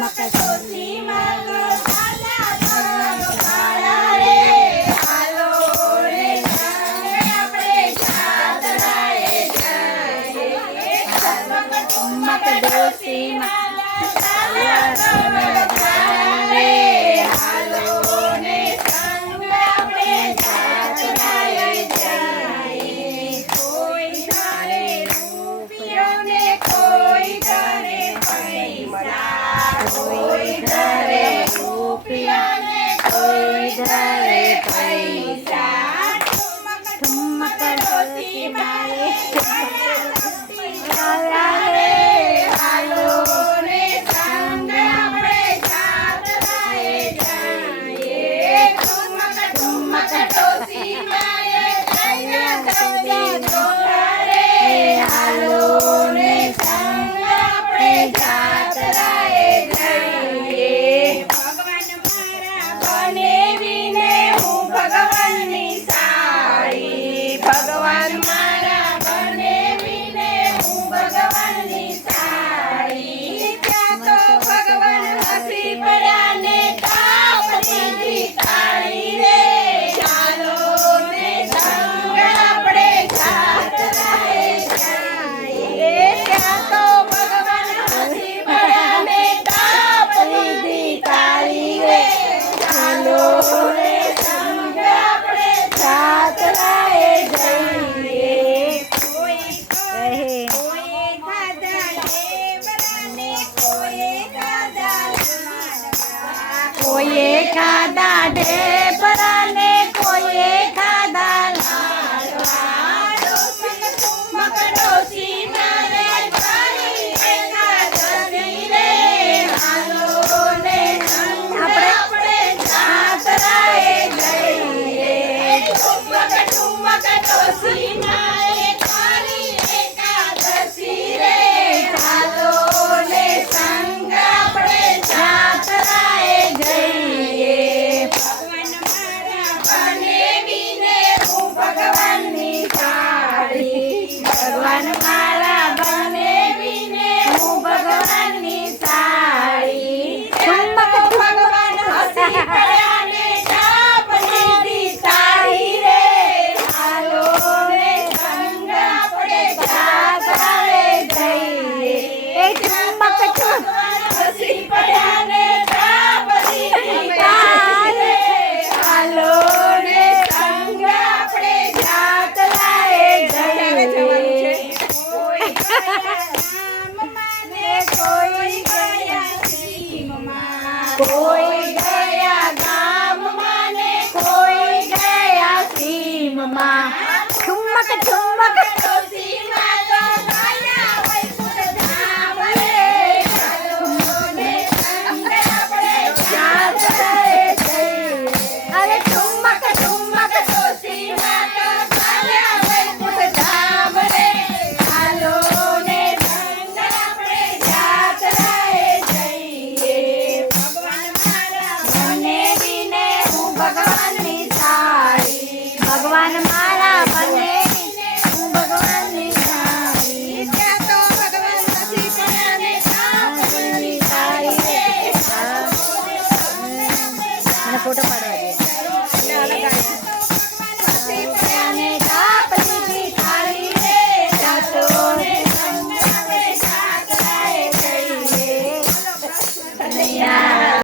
ઠુમક ડોશીમાં તો ચાલ્યા કરો કાળા રે, હાલો રે સંગ આપણે જાત્રાએ જઈએ. ઠુમક ડોશીમાં તો ચાલ્યા કરો કાળા રે, હાલો ને સંગ આપણે જાત્રાએ જઈએ. કોઈ ઘરે રૂપિયો ને કોઈ ઘરે પૈસા, કોઈ ઘરે રૂપિયા ને કોઈ ઘરે પૈસા. ઠુમક ડોશીમાં ચાલ્યા રે, હાલો ને સંગ આપણે જાત્રાએ જઈએ. ઠુમક ડોશીમાં ચાલ્યા રે, હાલો ને સંગ આપણે જાત્રાએ જઈએ. ભગવાન મારા બનેવીને હું ભગવાનની સાળી, ભગવાન મારા બનેવીને હું ભગવાનની સાળી. ત્યાં તો ભગવાન હસી પડ્યા ને તાપ દીધી તાળી રે, હાલો ને સંગ આપણે જાત્રાએ જઈએ. ત્યાં તો ભગવાન હસી પડ્યા ને તાપ દીધી તાળી રે, હાલો રે સંગ આપણે જાત્રાએ જઈએ. કોઈ ખાધા ઢેબરાને કોઈએ ખાધા લાડવા, કોઈએ ખાધા ઢેબરાને કોઈએ ખાધા લાડવા. ઠુમક ડોશીમાં રે મારી એકાદશી રે, હાલો ને સંગ આપણે જાત્રાએ જઈએ. ઠુમક ડોશીમાં રે મારી એકાદશી રે, હાલો ને સંગ આપણે જાત્રાએ જઈએ. ભગવાન મારા બનેવીને હું ભગવાનની સાળી, ભગવાન મારા બનેવીને હું ભગવાનની સાળી. ઠુમક ભગવાન હસી પડ્યા ને તાપ દીધી તાળી રે, હાલો ને સંગ આપણે જાત્રાએ જઈએ. ઠુમક ભગવાન હસી પડ્યા ને તાપ દીધી તાળી રે, હાલો ને સંગ આપણે જાત્રાએ જઈએ. કોઈ ગયા ધામમાં ને કોઈ ગયા સીમમાં, કોઈ